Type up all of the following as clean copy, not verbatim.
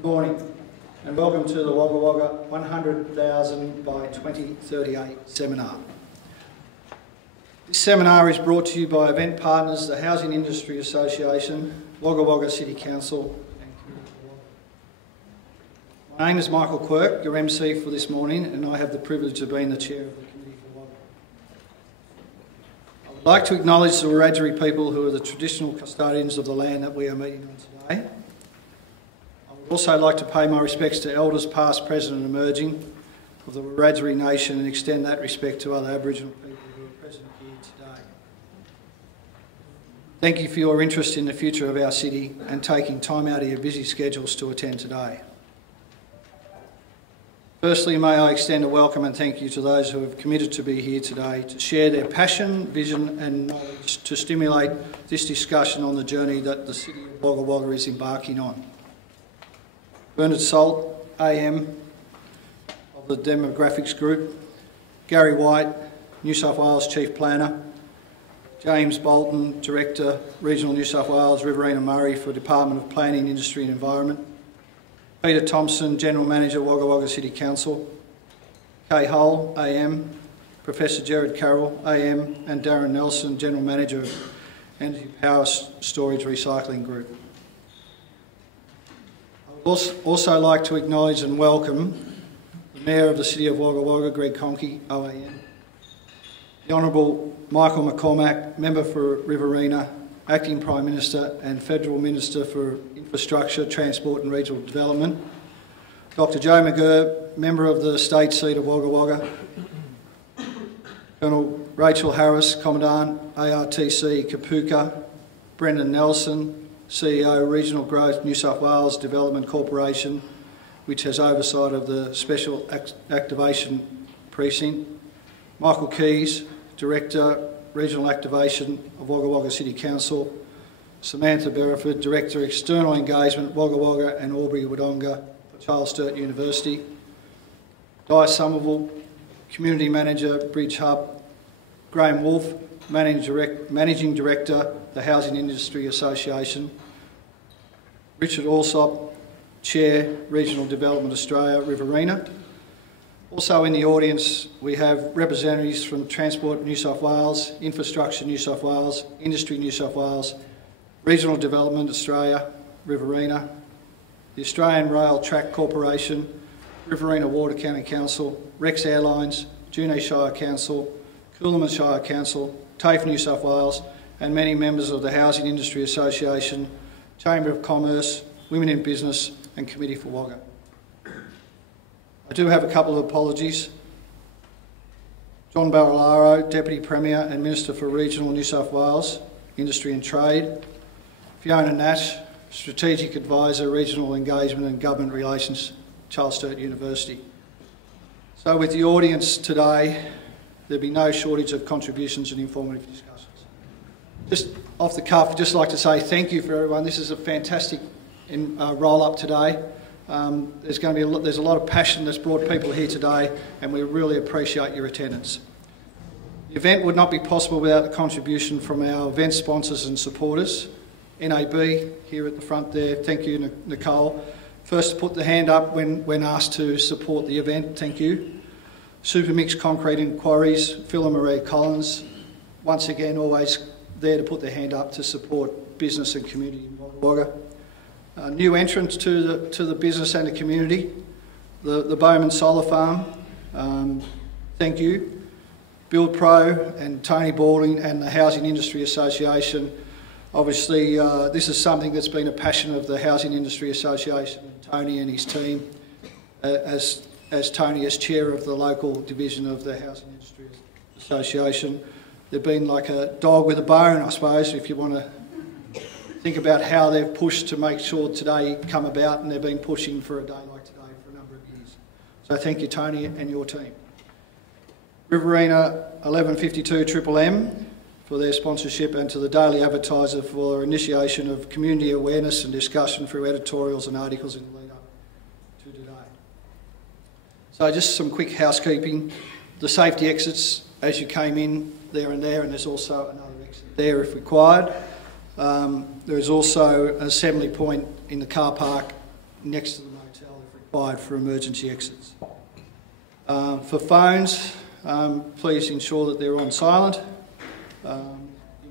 Good morning and welcome to the Wagga Wagga 100,000 by 2038 seminar. This seminar is brought to you by event partners, the Housing Industry Association, Wagga Wagga City Council and Community for Wagga. My name is Michael Quirk, your MC for this morning, and I have the privilege of being the Chair of the Committee for Wagga. I would like to acknowledge the Wiradjuri people who are the traditional custodians of the land that we are meeting on today. I'd also like to pay my respects to elders past, present and emerging of the Wiradjuri nation and extend that respect to other Aboriginal people who are present here today. Thank you for your interest in the future of our city and taking time out of your busy schedules to attend today. Firstly, may I extend a welcome and thank you to those who have committed to be here today to share their passion, vision and knowledge to stimulate this discussion on the journey that the City of Wagga Wagga is embarking on. Bernard Salt, AM of the Demographics Group, Gary White, New South Wales Chief Planner, James Bolton, Director, Regional New South Wales, Riverina Murray for Department of Planning, Industry and Environment, Peter Thompson, General Manager, Wagga Wagga City Council, Kay Hull, AM, Professor Gerard Carroll, AM, and Darren Nelson, General Manager of Energy Power Storage Recycling Group. I would also like to acknowledge and welcome the Mayor of the City of Wagga Wagga, Greg Conkey, OAM, the Honourable Michael McCormack, Member for Riverina, Acting Prime Minister and Federal Minister for Infrastructure, Transport and Regional Development, Dr Joe McGurr, Member of the State Seat of Wagga Wagga, Colonel Rachel Harris, Commandant, ARTC Kapuka, Brendan Nelson, CEO, Regional Growth, New South Wales Development Corporation, which has oversight of the Special Activation Precinct, Michael Keys, Director, Regional Activation of Wagga Wagga City Council, Samantha Berriford, Director, External Engagement, Wagga Wagga and Albury-Wodonga for Charles Sturt University, Di Somerville, Community Manager, Bridge Hub, Graham Wolfe, Managing Director, the Housing Industry Association, Richard Alsop, Chair, Regional Development Australia, Riverina. Also in the audience we have representatives from Transport New South Wales, Infrastructure New South Wales, Industry New South Wales, Regional Development Australia, Riverina, the Australian Rail Track Corporation, Riverina Water County Council, Rex Airlines, Juno Shire Council, Coolum Shire Council, TAFE New South Wales and many members of the Housing Industry Association, Chamber of Commerce, Women in Business and Committee for Wagga. I do have a couple of apologies. John Barilaro, Deputy Premier and Minister for Regional New South Wales, Industry and Trade, Fiona Nash, Strategic Advisor, Regional Engagement and Government Relations, Charles Sturt University. So with the audience today, there'll be no shortage of contributions and informative discussions. Just off the cuff, I'd just like to say thank you for everyone. This is a fantastic roll-up today. There's a lot of passion that's brought people here today and we really appreciate your attendance. The event would not be possible without the contribution from our event sponsors and supporters. NAB, here at the front there, thank you Nicole. First to put the hand up when asked to support the event, thank you. Supermix Concrete and Quarries, Phil and Marie Collins, once again always there to put their hand up to support business and community in Wagga Wagga. New entrants to the business and the community, the Bowman Solar Farm, thank you. Build Pro and Tony Balding and the Housing Industry Association. Obviously this is something that's been a passion of the Housing Industry Association and Tony and his team as Tony is chair of the local division of the Housing Industry Association. They've been like a dog with a bone, I suppose, if you want to think about how they've pushed to make sure today come about, and they've been pushing for a day like today for a number of years. So thank you, Tony, and your team. Riverina 1152 Triple M for their sponsorship, and to the Daily Advertiser for their initiation of community awareness and discussion through editorials and articles in the lead up to today. So just some quick housekeeping. The safety exits as you came in, there, and there's also another exit there if required. There is also an assembly point in the car park next to the motel if required for emergency exits. For phones, please ensure that they're on silent. You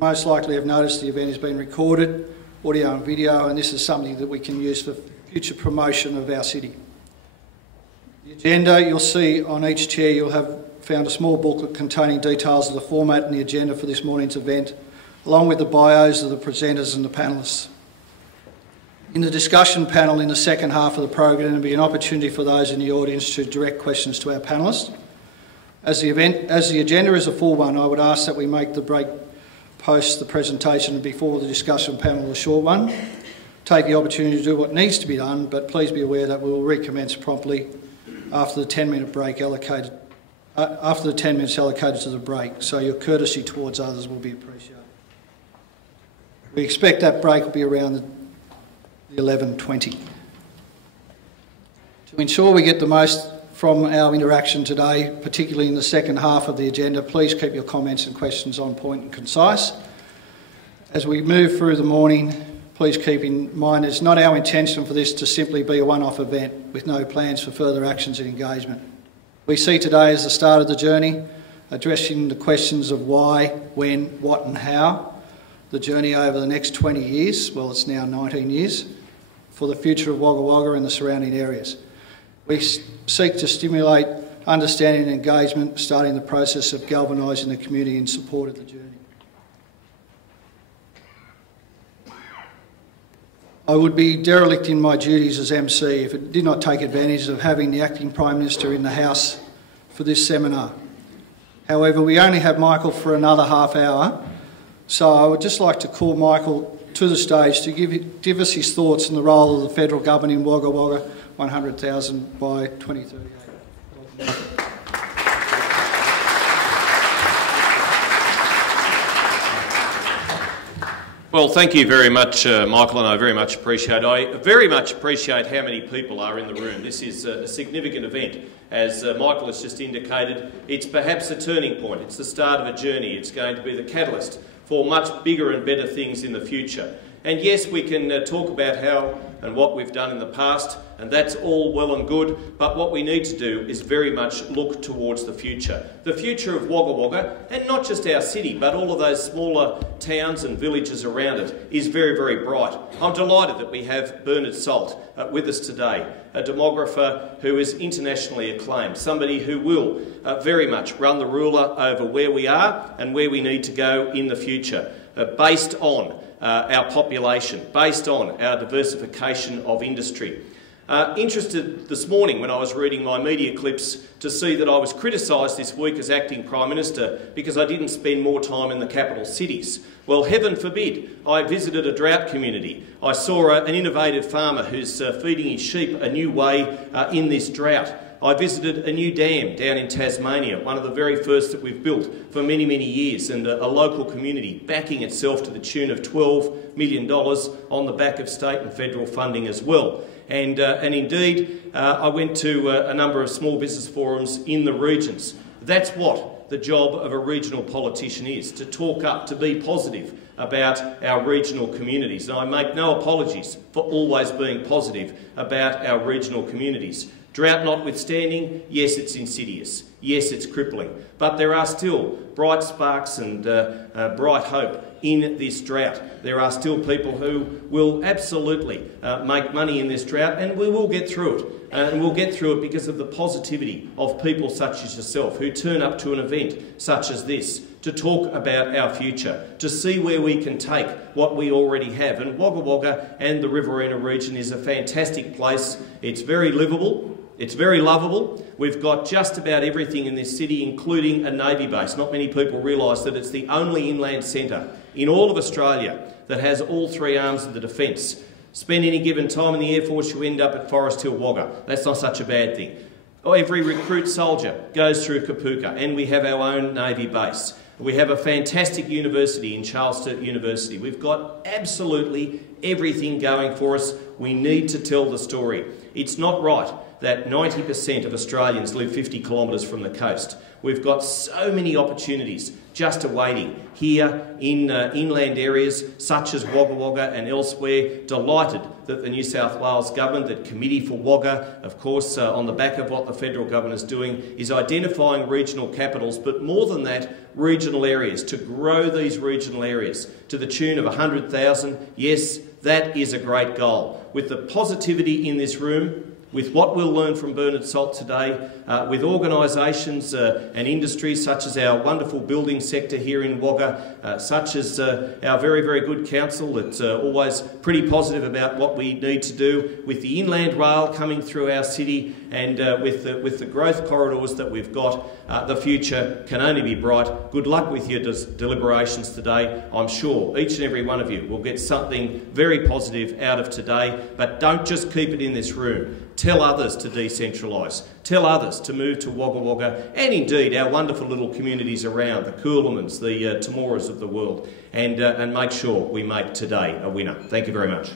most likely have noticed the event has been recorded, audio and video, and this is something that we can use for future promotion of our city. The agenda, you'll see on each chair you'll have found a small booklet containing details of the format and the agenda for this morning's event, along with the bios of the presenters and the panellists. In the discussion panel in the second half of the program, there will be an opportunity for those in the audience to direct questions to our panellists. As the agenda is a full one, I would ask that we make the break post the presentation and before the discussion panel a short one. Take the opportunity to do what needs to be done, but please be aware that we will recommence promptly after the 10-minute break allocated. After the 10 minutes allocated to the break, so your courtesy towards others will be appreciated. We expect that break will be around the 11:20. To ensure we get the most from our interaction today, particularly in the second half of the agenda, please keep your comments and questions on point and concise. As we move through the morning, please keep in mind it's not our intention for this to simply be a one-off event with no plans for further actions and engagement. We see today as the start of the journey, addressing the questions of why, when, what and how, the journey over the next 20 years, well it's now 19 years, for the future of Wagga Wagga and the surrounding areas. We seek to stimulate understanding and engagement, starting the process of galvanising the community in support of the journey. I would be derelict in my duties as MC if it did not take advantage of having the Acting Prime Minister in the House for this seminar. However, we only have Michael for another half hour, so I would just like to call Michael to the stage to give us his thoughts on the role of the federal government in Wagga Wagga 100,000 by 2038. Well, thank you very much, Michael, and I very much appreciate it. I very much appreciate how many people are in the room. This is a significant event. As Michael has just indicated, it's perhaps a turning point. It's the start of a journey. It's going to be the catalyst for much bigger and better things in the future. And yes, we can talk about how and what we've done in the past, and that's all well and good, but what we need to do is very much look towards the future. The future of Wagga Wagga, and not just our city, but all of those smaller towns and villages around it, is very, very bright. I'm delighted that we have Bernard Salt with us today, a demographer who is internationally acclaimed, somebody who will very much run the ruler over where we are and where we need to go in the future, based on our population, based on our diversification of industry. Interested this morning when I was reading my media clips to see that I was criticised this week as Acting Prime Minister because I didn't spend more time in the capital cities. Well, heaven forbid. I visited a drought community. I saw an innovative farmer who's feeding his sheep a new way in this drought. I visited a new dam down in Tasmania, one of the very first that we've built for many, many years, and a local community backing itself to the tune of $12 million on the back of state and federal funding as well. And indeed, I went to a number of small business forums in the regions. That's what the job of a regional politician is, to talk up, to be positive about our regional communities. And I make no apologies for always being positive about our regional communities. Drought notwithstanding, yes, it's insidious, yes, it's crippling, but there are still bright sparks and bright hope in this drought. There are still people who will absolutely make money in this drought, and we will get through it. And we'll get through it because of the positivity of people such as yourself who turn up to an event such as this to talk about our future, to see where we can take what we already have. And Wagga Wagga and the Riverina region is a fantastic place. It's very livable. It's very lovable. We've got just about everything in this city, including a Navy base. Not many people realise that it's the only inland centre in all of Australia that has all three arms of the defence. Spend any given time in the Air Force, you end up at Forest Hill Wagga. That's not such a bad thing. Every recruit soldier goes through Kapuka, and we have our own Navy base. We have a fantastic university in Charles Sturt University. We've got absolutely everything going for us. We need to tell the story. It's not right that 90% of Australians live 50 kilometres from the coast. We've got so many opportunities just awaiting here in inland areas such as Wagga Wagga and elsewhere. Delighted that the New South Wales Government, the Committee for Wagga, of course, on the back of what the federal government is doing, is identifying regional capitals, but more than that, regional areas, to grow these regional areas to the tune of 100,000. Yes, that is a great goal. With the positivity in this room, with what we'll learn from Bernard Salt today, with organisations and industries such as our wonderful building sector here in Wagga, such as our very, very good council that's always pretty positive about what we need to do, with the inland rail coming through our city, and with the growth corridors that we've got, the future can only be bright. Good luck with your deliberations today. I'm sure each and every one of you will get something very positive out of today, but don't just keep it in this room. Tell others to decentralise. Tell others to move to Wagga Wagga, and indeed our wonderful little communities around, the Coolamans, the Timoras of the world, and make sure we make today a winner. Thank you very much.